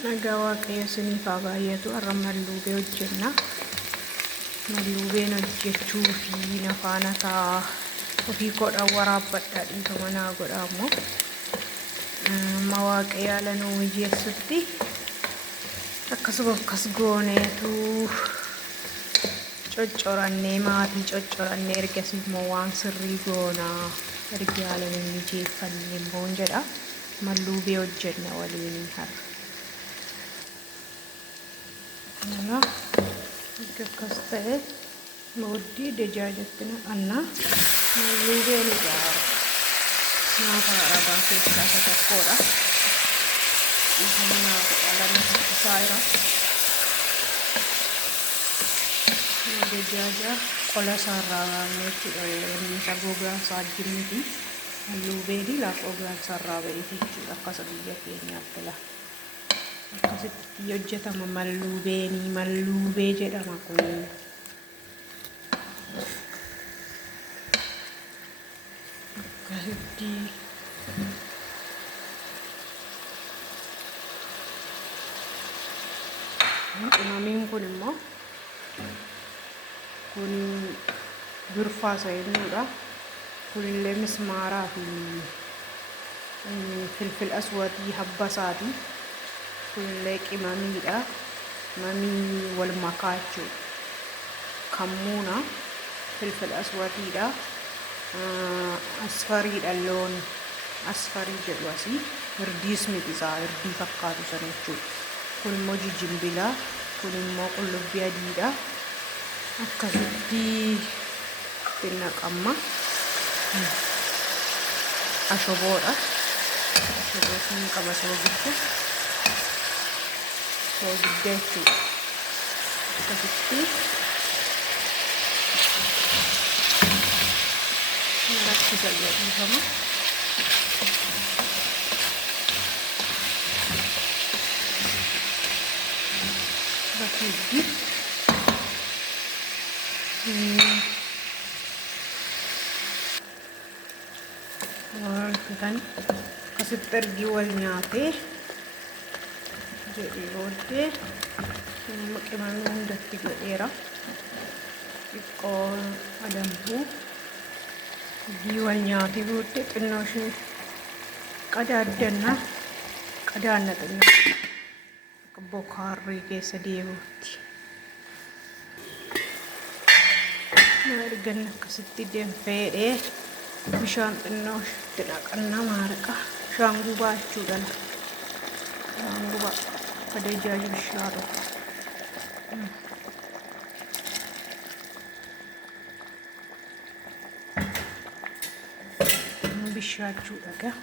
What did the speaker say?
Nagawa kayo sinifabaayatu arra mallube hojjenna. Mallubeen hojjechuu fi nafaana ta'a ofii godha waraabbadha dhiifama naa godha ammoo Waaqayyo nu mijeessutti akkasuma akkas gooneetu coccorannee maatii coccorannee ergasii immoo waan sirrii goonaa ergi haala nu mijeeffannee immoo jedha mallubee hojjenna waliin har'a. Kakkaste modi dejajatina anna mallube ni jar na para ba ke kasa koda ini na alam saira dejaja kola sarra metti ni sagoga sajjiniti mallube di la koga sarra be iti akkasa biyya keenya tela akkasitti hojjetama mallubee jedhama kun akkasitti qimamiin kun immoo kun durfaa isa jennuudha kun illee mismaaraa fi filfil aswatii habbasaati kulle qimamiidha mamii wal makaa jechuudha kammuuna filfil aswatiidha asfariidha loon asfarii jedhu asii irdiis miti isaa irdii fakkaatu sana jechuudha kun immoo jijjimbila kun immoo qullubbii adiidha akkasitti naqamma ashoboodha ashoboo kun qaba soo giddu so giddachu akkasitti narakkisa jedhama bakki kan akkasitti ergi wal nyaatee jedhee booddee qimamii hundatti godheera xiqqoo adamsuu ergi wal nyaatee booddee xinnoo ishee qadaaddanna qadaanna xinnoo akka bokaarrii keessa deemuutti ergan akkasitti danfeedhee bishaan xinnoo itti naqanna maaraqa bishaan gubaa jechuudha Angguba pada jaju syaro. Bisa juga kan?